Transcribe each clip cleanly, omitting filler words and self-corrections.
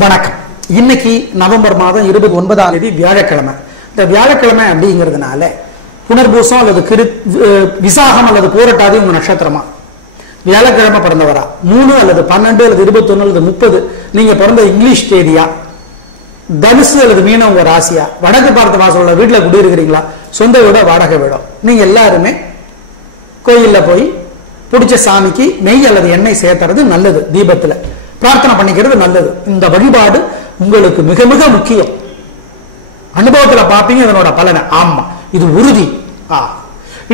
வணக்கம். இன்னைக்கு நவம்பர் மாதம் 29ஆம் தேதி வியாழக்கிழமை. இந்த வியாழக்கிழமை அப்படிங்கிறதுனால புனர்பூசம் அல்லது விசாகம் அல்லது பூரட்டாதி உங்க நட்சத்திரமா வியாழக்கிழமை பிறந்தவரா 3 அல்லது 12 அல்லது 21 அல்லது 30 நீங்க பிறந்த இங்கிலீஷ் தேதியா, தனுசு அல்லது மீனம் உங்க ராசியா, வடக்கு பார்த்த வாசல் வீட்டுல குடியிருக்கிறீங்களா, சொந்த வீட வாடகை வீடோ, நீங்க எல்லாருமே கோயில்ல போய் பிடிச்ச சாமிக்கு நெய் அல்லது எண்ணெய் சேர்த்துறது நல்லது. தீபத்துல பிரார்த்தனை பண்ணிக்கிறது நல்லது. இந்த வழிபாடு உங்களுக்கு மிக மிக முக்கியம். அனுபவத்துல பாப்பீங்க இதனோட பலனை. ஆமா, இது உறுதி.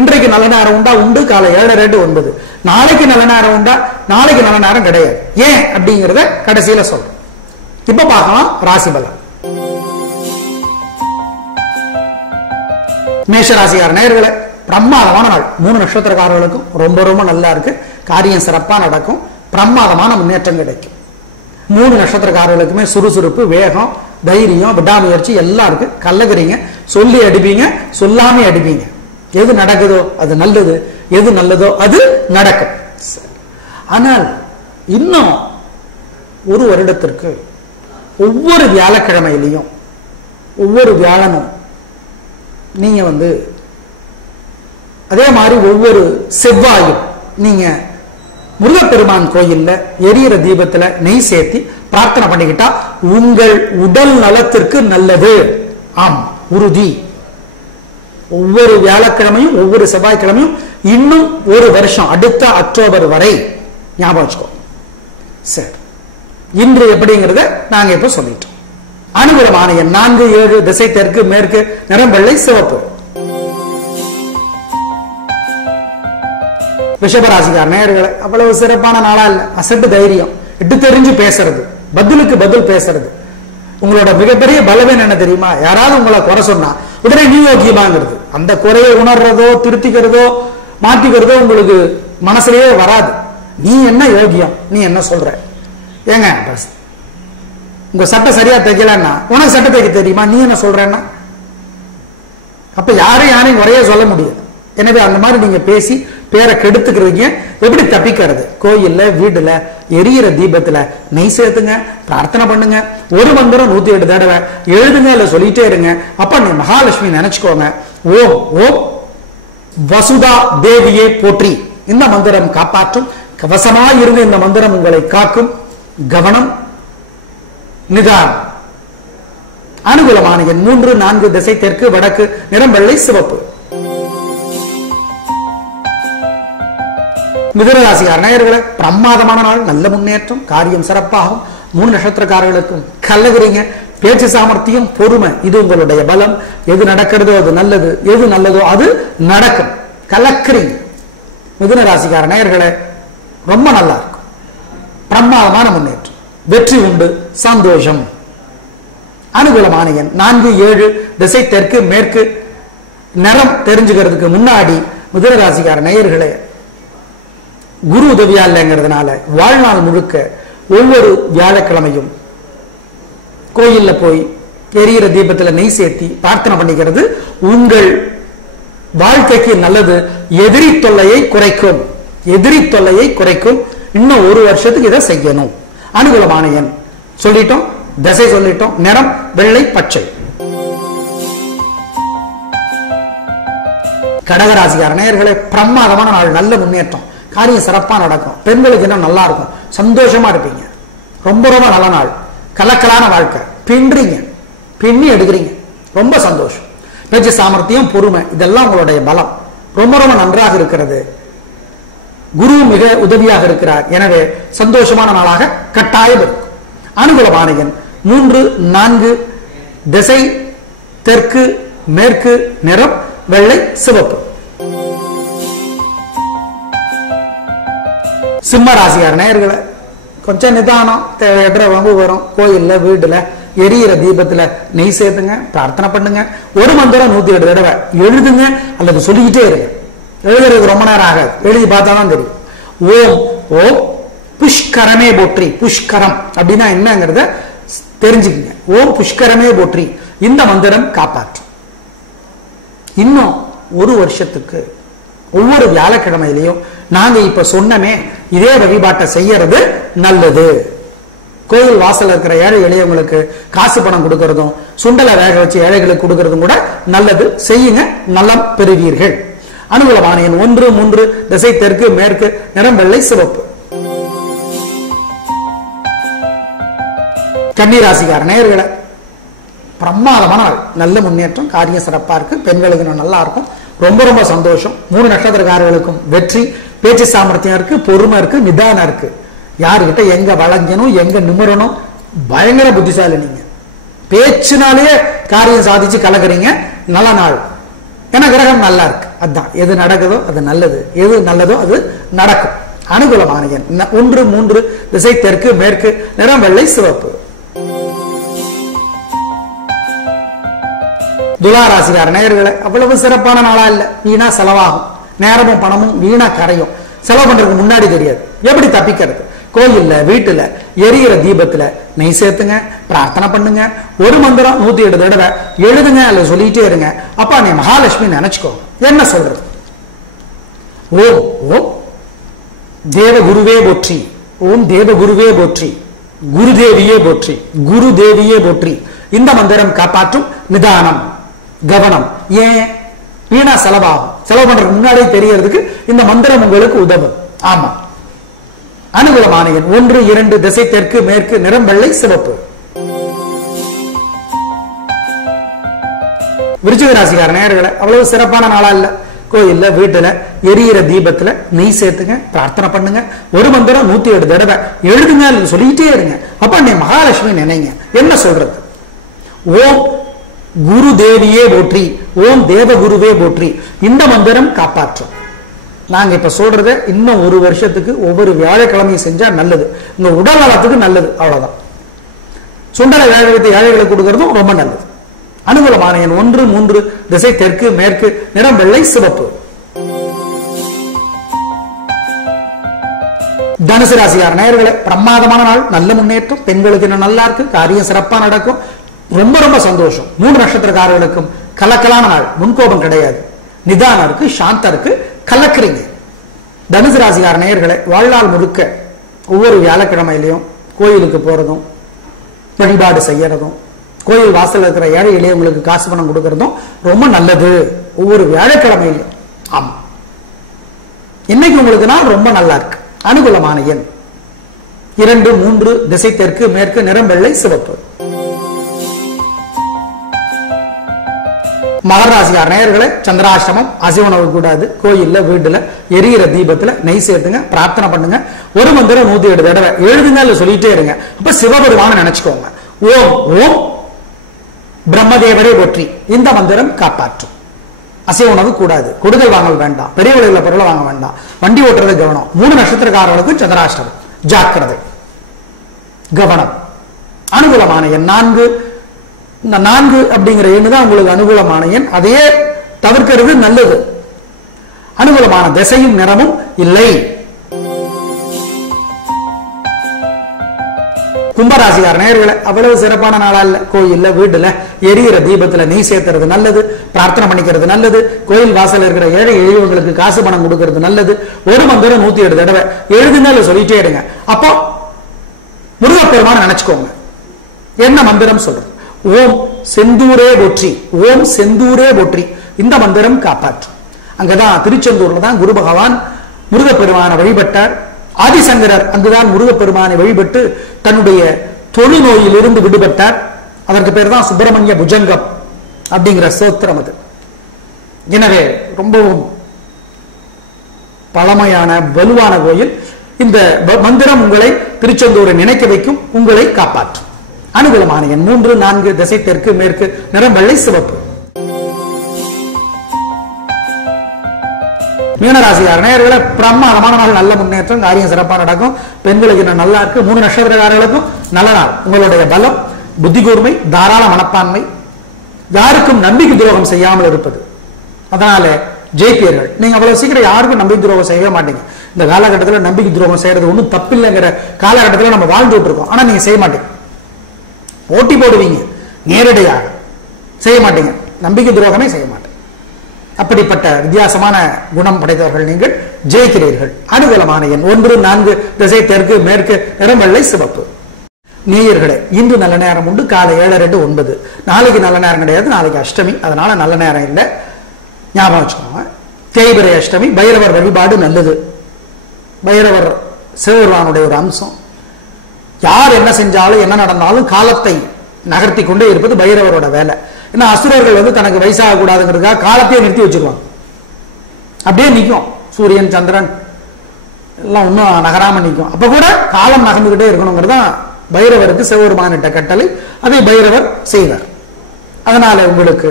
இன்றைக்கு நல்ல நேரம் உண்டா? உண்டு. காலை 7:30 to 9. நாளைக்கு நல்ல நேரம் உண்டா? நாளைக்கு நல்ல நேரம் கிடையாது. ஏன் அப்படிங்கிறத கடைசியில சொல்றேன். இப்ப பார்க்கலாம் ராசி பலன். மேஷராசிக்கார நேயர்களே, பிரமாதமான நாள். 3 நட்சத்திரக்காரர்களுக்கும் ரொம்ப ரொம்ப நல்லா இருக்கு. காரியம் சிறப்பா நடக்கும். பிரமாதமான முன்னேற்றம் கிடைக்கும். 3 நட்சத்திரக்காரர்களுக்குமே சுறுசுறுப்பு, வேகம், தைரியம், விடாமுயற்சி எல்லாம் இருக்கு. கல்லகிறீங்க, சொல்லி அடிப்பீங்க, சொல்லாம அடிப்பீங்க. எது நடக்குதோ அது நல்லது, எது நல்லதோ அது நடக்கும். ஆனால் இன்னும் ஒரு வருடத்திற்கு ஒவ்வொரு வியாழக்கிழமையிலையும் ஒவ்வொரு வியாழனும் நீங்க அதே மாதிரி ஒவ்வொரு செவ்வாயும் நீங்க முருகப்பெருமான் கோயில்ல எரியிற தீபத்துல நெய் சேர்த்தி பிரார்த்தனை பண்ணிக்கிட்டா உங்கள் உடல் நலத்திற்கு நல்லது. ஆம், உறுதி. ஒவ்வொரு வியாழக்கிழமையும் ஒவ்வொரு செவ்வாய்க்கிழமையும் இன்னும் ஒரு வருஷம், அடுத்த அக்டோபர் வரை ஞாபகம் வச்சுக்கோ. சரி, இன்று எப்படிங்கிறத நாங்க இப்ப சொல்லிட்டோம். அனுகூலமான எண் 4, 7, திசை தெற்கு மேற்கு, நிறம் வெள்ளை சிவப்பு. ரிஷபராசிக்கார நேயர்களே, அவ்வளவு சிறப்பான நாளா இல்ல. அசட்டு தைரியம், இட்டு தெரிஞ்சு பேசுறது, பதிலுக்கு பதில் பேசுறது. உங்களோட மிகப்பெரிய பலவீனம் என்ன தெரியுமா? யாராவது உங்களை குறை சொன்னா உடனே நீ யோக்கியமாங்கிறது. அந்த குறையை உணர்றதோ திருத்திக்கிறதோ மாத்திக்கிறதோ உங்களுக்கு மனசுலயே வராது. நீ என்ன யோகியம், நீ என்ன சொல்ற? ஏங்க உங்க சட்டை சரியா தைக்கலன்னா உனக்கு சட்டை தைக்க தெரியுமா, நீ என்ன சொல்றன்னா? அப்ப யாரையும் குறைய சொல்ல முடியாது. எனவே அந்த மாதிரி நீங்க பேசி பேரை கெடுத்துக்கிறீங்க. எப்படி தப்பிக்கிறது? கோயில்ல வீடுல எரியிற தீபத்துல நெய் சேர்த்துங்க, பிரார்த்தனை பண்ணுங்க. ஒரு மந்திரம் 108 தடவை எழுதுங்க, இல்ல சொல்லிட்டே இருங்க. அப்ப நீ மகாலட்சுமி நினைச்சுக்கோங்க. ஓம் ஓம் வசுதா தேவியே போற்றி. இந்த மந்திரம் காப்பாற்றும். கவசமா இருங்க. இந்த மந்திரம் உங்களை காக்கும். கவனம், நிதானம். அனுகூலமான எண் 3, 4, திசை தெற்கு வடக்கு, நிறம் வெள்ளை சிவப்பு. மிதுனராசிக்கார நேயர்களே, பிரமாதமான நாள். நல்ல முன்னேற்றம், காரியம் சிறப்பாகும். 3 நட்சத்திரக்காரர்களுக்கும் கல்லகிறீங்க. பேச்சு சாமர்த்தியம், பொறுமை, இது உங்களுடைய பலம். எது நடக்கிறதோ அது நல்லது, எது நல்லதோ அது நடக்கும். கலக்கிறீங்க. மிதுனராசிக்கார நேயர்களே, ரொம்ப நல்லா இருக்கும். பிரமாதமான முன்னேற்றம், வெற்றி உண்டு, சந்தோஷம். அனுகூலமான எண் 4, 7, திசை தெற்கு மேற்கு, நிறம் தெரிஞ்சுக்கிறதுக்கு முன்னாடி மிதுனராசிக்கார நேயர்களே, குரு உதவியா இல்லைங்கிறதுனால வாழ்நாள் முழுக்க ஒவ்வொரு வியாழக்கிழமையும் கோயில்ல போய் எரியிற தீபத்துல நெய் சேர்த்தி பிரார்த்தனை பண்ணிக்கிறது உங்கள் வாழ்க்கைக்கு நல்லது. எதிரி தொல்லையை குறைக்கும். எதிரி தொல்லையை குறைக்கும். இன்னும் ஒரு வருஷத்துக்கு இதை செய்யணும். அனுகூலமான எண் சொல்லிட்டோம், திசை சொல்லிட்டோம், நிறம் வெள்ளை பச்சை. கடகராசிக்கார நேயர்களே, பிரமாதமான நாள். நல்ல முன்னேற்றம், காரியம் சிறப்பா நடக்கும். பெண்களுக்கு இன்னும் நல்லா இருக்கும். சந்தோஷமா இருப்பீங்க. ரொம்ப ரொம்ப நல்ல நாள். கலக்கலான வாழ்க்கை. பின்றீங்க, பின்னி எடுக்கிறீங்க. ரொம்ப சந்தோஷம். பேச்சு சாமர்த்தியம், பொறுமை, இதெல்லாம் உங்களுடைய பலம். ரொம்ப ரொம்ப நன்றாக இருக்கிறது. குரு மிக உதவியாக இருக்கிறார். எனவே சந்தோஷமான நாளாக கட்டாயம் இருக்கும். அனுகூலமான எண் 3, 4, திசை தெற்கு மேற்கு, நிறம் வெள்ளை சிவப்பு. சிம்ம ராசியார் நேயர்களை, கொஞ்சம் நிதானம், தேவையற்ற வம்பு வரும். கோயில்ல வீடுல எரியிற தீபத்துல நெய் சேர்த்துங்க, பிரார்த்தனை பண்ணுங்க. ஒரு மந்திரம் 108 தடவை எழுதுங்க அல்லது சொல்லிக்கிட்டே இருங்க. எழுதுறதுக்கு ரொம்ப நேரம் ஆகாது, எழுதி பார்த்தாதான் தெரியும். ஓம் ஓம் புஷ்கரமே போற்றி. புஷ்கரம் அப்படின்னா என்னங்கிறத தெரிஞ்சுக்குங்க. ஓம் புஷ்கரமே போற்றி. இந்த மந்திரம் காப்பாற்றும். இன்னும் ஒரு வருஷத்துக்கு ஒவ்வொரு வியாழக்கிழமையிலையும் நாங்க இப்ப சொன்னமே இதே வழிபாட்டை செய்யறது நல்லது. கோயில் வாசல் இருக்கிற ஏழை எளியவங்களுக்கு காசு பணம் கொடுக்கறதும் சுண்டலை வேக வச்சு ஏழைகளுக்கு கொடுக்கறதும் கூட நல்லது. செய்யுங்க, நலம் பெறுவீர்கள். அனுகூலமான எண் 1, 3, திசை தெற்கு மேற்கு, நிறம் வெள்ளை சிவப்பு. கன்னிராசிக்கார நேயர்களே, பிரமாதமான நாள், நல்ல முன்னேற்றம், காரியம் சிறப்பா இருக்கு. பெண்களுக்கு நல்லா இருக்கும், ரொம்ப ரொம்ப சந்தோஷம். 3 நட்சத்திரக்காரர்களுக்கும் வெற்றி, பேச்சு சாமர்த்தியம் இருக்கு, பொறுமை இருக்கு, நிதானம் இருக்கு. யாருக்கிட்ட எங்க வளைஞ்சணும் எங்க நிமிரணும், பயங்கர புத்திசாலி நீங்க. பேச்சுனாலே காரியம் சாதிச்சு கலக்குறீங்க. நல்ல நாள், ஏன்னா கிரகம் நல்லா இருக்கு. அதுதான் எது நடக்குதோ அது நல்லது, எது நல்லதோ அது நடக்கும். அனுகூலமான எண் 1, 3, திசை தெற்கு மேற்கு, நிறம் வெள்ளை சிவப்பு. துளாராசிக்கார நேயர்களே, அவ்வளவு சிறப்பான நாளா இல்ல. வீணா செலவாகும், நேரமும் பணமும் வீணா கரையும். செலவு பண்றதுக்கு முன்னாடி தெரியாது. எப்படி தப்பிக்கிறது? கோயில்ல வீட்டுல எரியிற தீபத்துல நெய் சேர்த்துங்க, பிரார்த்தனை பண்ணுங்க. ஒரு மந்திரம் 108 தடவை எழுதுங்க, அல்ல சொல்லிட்டே இருங்க. அப்பா நீ மகாலட்சுமி நினைச்சுக்கோ. என்ன சொல்றது? ஓம் ஓம் தேவகுருவே போற்றி, ஓம் தேவகுருவே போற்றி, குருதேவியே போற்றி, குருதேவியே போற்றி. இந்த மந்திரம் காப்பாற்றும். நிதானம், கவனம். ஏன் வீணா செலவாகும்? செலவு பண்றதுக்கு முன்னாடியே தெரியறதுக்கு இந்த மந்திரம் உங்களுக்கு உதவும். ஆமா. அனுகூலமான எண் 1, 2, திசை தெற்கு மேற்கு, நிறம் வெள்ளை சிவப்பு. விருச்சிக ராசிக்கார நேயர்களே, அவ்வளவு சிறப்பான நாளா இல்ல. கோயில்ல வீட்டுல எரியிற தீபத்துல நெய் சேர்த்துங்க, பிரார்த்தனை பண்ணுங்க. ஒரு மந்திரம் 108 தடவை எழுதுங்க, சொல்லிட்டே இருங்க. அப்ப நீ மகாலட்சுமி நினைங்க. என்ன சொல்றது? ஓம் குரு தேவியே போற்றி, ஓம் தேவகுருவே போற்றி. இந்த மந்திரம் காப்பாற்றும். நாங்க இப்ப சொல்றத இன்னும் 1 வருஷத்துக்கு ஒவ்வொரு வியாழக்கிழமையும் செஞ்சா நல்லது. உங்க உடல் நலத்துக்கு நல்லது. அவ்வளவுதான். சுண்டலை வேக வைத்து ஏழைகளுக்கு கொடுக்கறதும் ரொம்ப நல்லது. அனுகூலமான எண் 1, 3, திசை தெற்கு மேற்கு, நிறம் வெள்ளை சிவப்பு. தனுசு ராசியார் நேயர்களே, பிரமாதமான நாள், நல்ல முன்னேற்றம். பெண்களுக்கு இன்னும் நல்லா இருக்கு, காரியம் சிறப்பா நடக்கும். ரொம்ப ரொம்ப சந்தோஷம். 3 நட்சத்திரக்காரர்களுக்கும் கலக்கலான நாள். முன்கோபம் கிடையாது, நிதானம் இருக்கு, சாந்தம் இருக்கு, கலக்குறீங்க. தனுசு ராசிக்கார நேயர்களே, வாழ்நாள் முழுக்க ஒவ்வொரு வியாழக்கிழமையிலையும் கோயிலுக்கு போறதும் வழிபாடு செய்யறதும் கோயில் வாசல் இருக்கிற ஏழை எளியவங்களுக்கு காசு பணம் கொடுக்கறதும் ரொம்ப நல்லது. ஒவ்வொரு வியாழக்கிழமையிலும். ஆமா, இன்னைக்கு உங்களுக்கு நாள் ரொம்ப நல்லா இருக்கு. அனுகூலமான எண் 2, 3, திசை தெற்கு மேற்கு, நிறம் வெள்ளை சிவப்பு. மகர ராசிக்கார நேயர்களே, சந்திராஷ்டமம், அசைவ உணவு கூடாது. கோயில்ல வீட்டுல எரியிற தீபத்துல நெய் சேர்த்துங்க, பிரார்த்தனை பண்ணுங்க. ஒரு மந்திரம் 108 தடவை எழுதுங்க, இல்ல சொல்லிட்டே இருங்க. அப்ப சிவபெருமான நினைச்சுக்கோங்க. ஓம் ஓம் பிரம்மதேவரே போற்றி. இந்த மந்திரம் காப்பாற்றும். அசைவ உணவு கூடாது, கொடுக்கல் வாங்கல் வேண்டாம், பெரிய விலையில பொருளை வாங்க வேண்டாம், வண்டி ஓட்டுறது கவனம். 3 நட்சத்திரக்காரர்களுக்கும் சந்திராஷ்டமம், ஜாக்கிரதை, கவனம். அனுகூலமான எண் 4. இந்த 4 அப்படிங்கிற எண்ணு தான் உங்களுக்கு அனுகூலமான எண். அதையே தவிர்க்கிறது நல்லது. அனுகூலமான திசையும் நிறமும் இல்லை. கும்பராசிக்கார நேயர்களே, அவ்வளவு சிறப்பான நாளா இல்ல. கோயில்ல வீட்டுல எரியிற தீபத்துல நெய் சேர்த்துறது நல்லது, பிரார்த்தனை பண்ணிக்கிறது நல்லது. கோயில் வாசல் இருக்கிற ஏழை எளியவங்களுக்கு காசு பணம் கொடுக்கிறது நல்லது. ஒரு மந்திரம் 108 தடவை எழுதுங்க, சொல்லிட்டே இருங்க. அப்போ முருகப்பெருமான நினைச்சுக்கோங்க. என்ன மந்திரம் சொல்றது? ஓம் செந்தூரே போற்றி, ஓம் செந்தூரே போற்றி. இந்த மந்திரம் காப்பாற்றும். அங்கதான் திருச்செந்தூர்ல தான் குரு பகவான் முருகப்பெருமான வழிபட்டார். ஆதிசங்கரர் அங்குதான் முருகப்பெருமானை வழிபட்டு தன்னுடைய தொழுநோயிலிருந்து விடுபட்டார். அதற்கு பேர் தான் சுப்பிரமணிய புஜங்கம் அப்படிங்கிற சோத்திரம் அது. எனவே ரொம்பவும் பழமையான வலுவான கோயில். இந்த மந்திரம் உங்களை திருச்செந்தூரை நினைக்க வைக்கும், உங்களை காப்பாற்றும். அனுகூலமான எண் 3, 4, திசை தெற்கு மேற்கு, நிறம் வெள்ளை சிவப்பு. மீனராசிக்கார நேயர்களே, பிரமாதமான நாள், நல்ல முன்னேற்றம், காரியம் சிறப்பாக நடக்கும். பெண்களுக்கு இன்னும் நல்லா இருக்கு. 3 நட்சத்திரக்காரர்களுக்கும் நல்ல நாள். உங்களுடைய பலம், புத்தி கூர்மை, தாராள மனப்பான்மை, யாருக்கும் நம்பிக்கை துரோகம் செய்யாமல் இருப்பது, அதனால ஜெயிப்பீர்கள். நீங்க அவ்வளவு சீக்கிரம் யாருக்கும் நம்பிக்கை துரோகம் செய்யவே மாட்டீங்க. இந்த காலகட்டத்தில் நம்பிக்கை துரோகம் செய்யறது ஒன்றும் தப்பில்லைங்கிற காலகட்டத்தில் நம்ம வாழ்ந்துட்டு இருக்கோம். ஆனா நீங்க செய்ய மாட்டீங்க, போட்டி போடுவீங்க, நேரடியாக செய்ய மாட்டீங்க. நம்பிக்கை துரோகமே செய்ய மாட்டீங்க. அப்படிப்பட்ட வித்தியாசமான குணம் படைத்தவர்கள் நீங்கள், ஜெயிக்கிறீர்கள். அனுகூலமான எண் 1, 4, திசை தெற்கு மேற்கு, நிறம் வெள்ளை சிவப்பு. நேயர்களே, இன்று நல்ல நேரம் உண்டு. காலை 7:02 to 9. நாளைக்கு நல்ல நேரம் கிடையாது. நாளைக்கு அஷ்டமி, அதனால நல்ல நேரம் இல்லை. ஞாபகம் வச்சுக்கோங்க. தேய்பிறை அஷ்டமி. பைரவர் வழிபாடு நல்லது. பைரவர் சிவபெருமானுடைய ஒரு அம்சம். யார் என்ன செஞ்சாலும் என்ன நடந்தாலும் காலத்தை நகர்த்தி கொண்டே இருப்பது பைரவரோட வேலை. ஏன்னா அசுரர்கள் தனக்கு வயசாக கூடாதுங்கிறதுக்காக காலத்தையே நிறுத்தி வச்சிருவாங்க. அப்படியே நிற்கும். சூரியன் சந்திரன் எல்லாம் இன்னும் நகராம நிற்கும். அப்ப கூட காலம் நகர்ந்துகிட்டே இருக்கணுங்கிறதான் பைரவருக்கு சிவபெருமானிட்ட கட்டளை. அதை பைரவர் செய்வார். அதனால உங்களுக்கு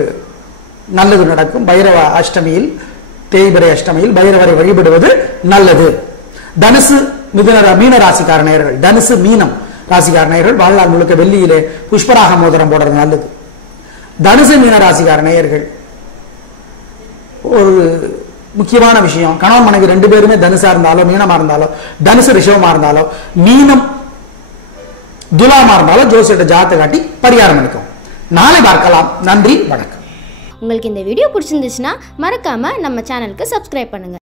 நல்லது நடக்கும். பைரவ அஷ்டமியில், தேய்பிறை அஷ்டமியில் பைரவரை வழிபடுவது நல்லது. தனுசு மீன ராசிக்கார நேயர்கள், தனுசு மீனம் ராசிக்கார நேயர்கள் வாழ்நாள் முழுக்க வெள்ளியிலே புஷ்பராக மோதிரம் போடுறது நல்லது. தனுசு மீன ராசிக்கார நேயர்கள் ஒரு முக்கியமான விஷயம், கணவன் மனைவி 2 பேருமே தனுசா இருந்தாலும் மீனமா இருந்தாலும், தனுசு ரிஷபமா இருந்தாலும், மீனம் துலாமா இருந்தாலும் ஜோசியத்தை ஜாதகத்தை காட்டி பரிகாரம் பண்ணிக்கும். நாளை பார்க்கலாம். நன்றி, வணக்கம். உங்களுக்கு இந்த வீடியோ பிடிச்சிருந்துச்சுன்னா மறக்காம நம்ம சேனலுக்கு சப்ஸ்கிரைப் பண்ணுங்க.